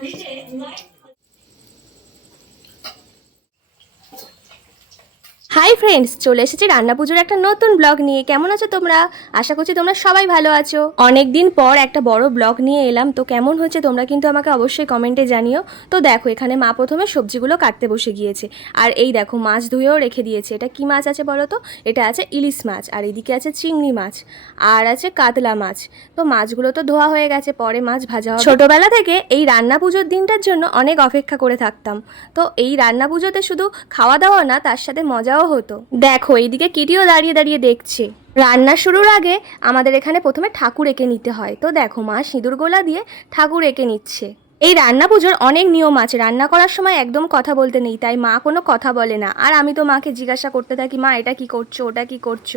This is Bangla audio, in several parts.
holiday like হাই ফ্রেন্ডস চলে এসেছি রান্না পুজোর একটা নতুন ব্লগ নিয়ে। কেমন আছো তোমরা? আশা করছি তোমরা সবাই ভালো আছো। অনেক দিন পর একটা বড় ব্লগ নিয়ে এলাম। তো কেমন হয়েছে তোমরা কিন্তু আমাকে অবশ্যই কমেন্টে জানিও। তো দেখো, এখানে মা প্রথমে সবজিগুলো কাটতে বসে গিয়েছে। আর এই দেখো, মাছ ধুয়েও রেখে দিয়েছে। এটা কি মাছ আছে বলো তো? এটা আছে ইলিশ মাছ, আর এদিকে আছে চিংড়ি মাছ, আর আছে কাতলা মাছ। তো মাছগুলো তো ধোয়া হয়ে গেছে, পরে মাছ ভাজা হবে। ছোটবেলা থেকে এই রান্না পুজোর দিনটার জন্য অনেক অপেক্ষা করে থাকতাম। তো এই রান্না পুজোতে শুধু খাওয়া দাওয়া না, তার সাথে মজাও হতো। দেখো, এইদিকে কিটিও দাঁড়িয়ে দাঁড়িয়ে দেখছে। রান্না শুরুর আগে আমাদের এখানে প্রথমে ঠাকুর এঁকে নিতে হয়। তো দেখো, মা সিঁদুর গোলা দিয়ে ঠাকুর এঁকে নিচ্ছে। এই রান্না পুজোর অনেক নিয়ম আছে। রান্না করার সময় একদম কথা বলতে নেই, তাই মা কোনো কথা বলে না। আর আমি তো মাকে জিজ্ঞাসা করতে থাকি, মা, এটা কি করছ, ওটা কি করছ?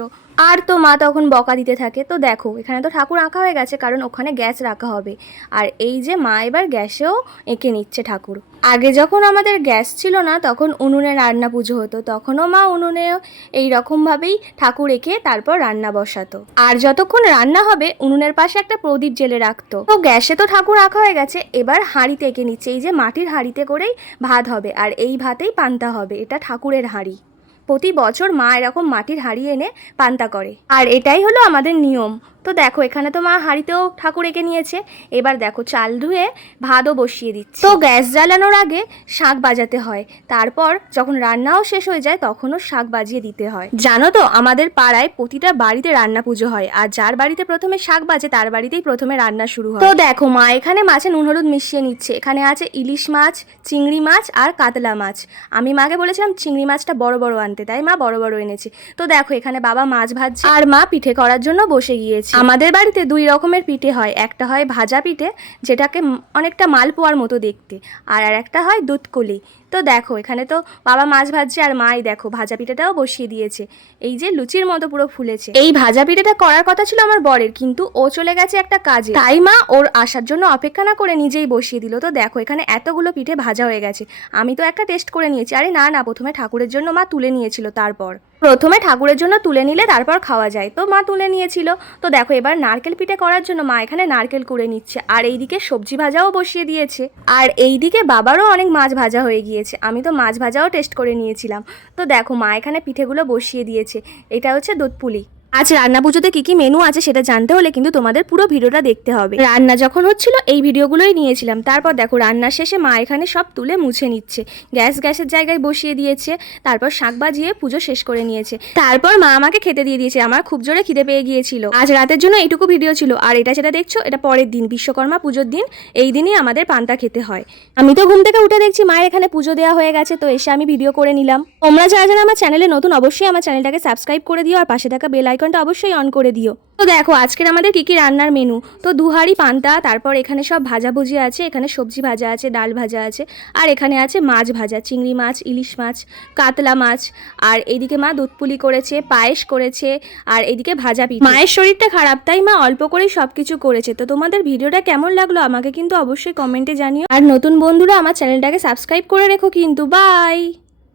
আর তো মা তখন বকা দিতে থাকে। তো দেখো, এখানে তো ঠাকুর আঁকা হয়ে গেছে, কারণ ওখানে গ্যাস রাখা হবে। আর এই যে মা এবার গ্যাসেও এঁকে নিচ্ছে ঠাকুর। আগে যখন আমাদের গ্যাস ছিল না, তখন উনুনে রান্না পুজো হতো। তখনও মা উনুনে এই রকমভাবেই ঠাকুর এঁকে তারপর রান্না বসাতো। আর যতক্ষণ রান্না হবে, উনুনের পাশে একটা প্রদীপ জেলে রাখতো। তো গ্যাসে তো ঠাকুর আঁকা হয়ে গেছে। এবার হাঁড়িতে এঁকে নিচ্ছে। এই যে মাটির হাঁড়িতে করেই ভাত হবে আর এই ভাতেই পান্তা হবে। এটা ঠাকুরের হাঁড়ি। প্রতি বছর মা এরকম মাটির হাঁড়ি এনে পান্তা করে। আর এটাই হলো আমাদের নিয়ম। তো দেখো, এখানে তো মা হাঁড়িতেও ঠাকুর এঁকে নিয়েছে। এবার দেখো, চাল ধুয়ে ভাতও বসিয়ে দিচ্ছে। তো গ্যাস জ্বালানোর আগে শাক বাজাতে হয়। তারপর যখন রান্নাও শেষ হয়ে যায়, তখনও শাক বাজিয়ে দিতে হয়। জানো তো, আমাদের পাড়ায় প্রতিটা বাড়িতে রান্না পুজো হয়। আর যার বাড়িতে প্রথমে শাক বাজে, তার বাড়িতেই প্রথমে রান্না শুরু হয়। তো দেখো, মা এখানে মাছে নুন হলুদ মিশিয়ে নিচ্ছে। এখানে আছে ইলিশ মাছ, চিংড়ি মাছ আর কাতলা মাছ। আমি মাকে বলেছিলাম, চিংড়ি মাছটা বড় বড় আনতে। তাই মা বড় বড় এনেছে। তো দেখো, এখানে বাবা মাছ ভাজছে। আর মা পিঠে করার জন্য বসে গিয়েছে। আমাদের বাড়িতে দুই রকমের পিঠে হয়। একটা হয় ভাজা পিঠে, যেটাকে অনেকটা মালপোয়ার মতো দেখতে, আর আর একটা হয় দুধকলি। তো দেখো এখানে তো বাবা মাছ ভাজছে আর মাই দেখো ভাজা পিঠেটাও বসিয়ে দিয়েছে। এই যে লুচির মতো পুরো ফুলেছে। এই ভাজা পিঠেটা করার কথা ছিল আমার বরের কিন্তু ও চলে গেছে একটা কাজে। তাই মা ওর আসার জন্য অপেক্ষা না করে নিজেই বসিয়ে দিল। তো দেখো এখানে এতগুলো পিঠে ভাজা হয়ে গেছে। আমি তো একটা টেস্ট করে নিয়েছি। আরে না না প্রথমে ঠাকুরের জন্য মা তুলে নিয়েছিল তারপর। প্রথমে ঠাকুরের জন্য তুলে নিলে তারপর খাওয়া যায়। তো মা তুলে নিয়েছিল। তো দেখো এবার নারকেল পিঠে করার জন্য মা এখানে নারকেল করে নিচ্ছে। আর এইদিকে সবজি ভাজাও বসিয়ে দিয়েছে। আর এইদিকে বাবারও অনেক মাছ ভাজা হয়ে গিয়েছে। আমি তো মাছ ভাজাও টেস্ট করে নিয়েছিলাম। তো দেখো, মা এখানে পিঠেগুলো বসিয়ে দিয়েছে। এটা হচ্ছে দুধ পুলি আজ রান্না পুজোতে কি কি মেনু আছে সেটা জানতে হলে কিন্তু তোমাদের পুরো ভিডিওটা দেখতে হবে। রান্না যখন হচ্ছিল, এই ভিডিওগুলোই নিয়েছিলাম। তারপর দেখো, রান্না শেষে মা এখানে সব তুলে মুছে নিচ্ছে। গ্যাস গ্যাসের জায়গায় বসিয়ে দিয়েছে। তারপর শাক বাজিয়ে পুজো শেষ করে নিয়েছে। তারপর মা আমাকে খেতে দিয়ে দিয়েছে। আমার খুব জোরে খিদে পেয়ে গিয়েছিল। আজ রাতের জন্য এইটুকু ভিডিও ছিল। আর এটা যেটা দেখছ, এটা পরের দিন, বিশ্বকর্মা পুজোর দিন। এই দিনই আমাদের পান্তা খেতে হয়। আমি তো ঘুম থেকে উঠে দেখছি মায়ের এখানে পুজো দেওয়া হয়ে গেছে, তো এসে আমি ভিডিও করে নিলাম। তোমরা যারা যারা আমার চ্যানেলে নতুন, অবশ্যই আমার চ্যানেলটাকে সাবস্ক্রাইব করে দিও। আর পাশে থাকা বেল আইকনটা অবশ্যই অন করে দিও। তো দেখো, আজকের আমাদের কী কী রান্নার মেনু তো দুহারি পান্তা, তারপর এখানে সব ভাজাভুজি আছে, এখানে সবজি ভাজা আছে, ডাল ভাজা আছে, আর এখানে আছে মাছ ভাজা, চিংড়ি মাছ, ইলিশ মাছ, কাতলা মাছ, আর এদিকে মা দুধ পুলি করেছে, পায়েস করেছে, আর এদিকে ভাজা পিঠে। মায়ের শরীরটা খারাপ, তাই মা অল্প করেই সব কিছু করেছে। তো তোমাদের ভিডিওটা কেমন লাগল আমাকে কিন্তু অবশ্যই কমেন্টে জানিও। আর নতুন বন্ধুরা আমার চ্যানেলটাকে সাবস্ক্রাইব করে রেখো কিন্তু বাই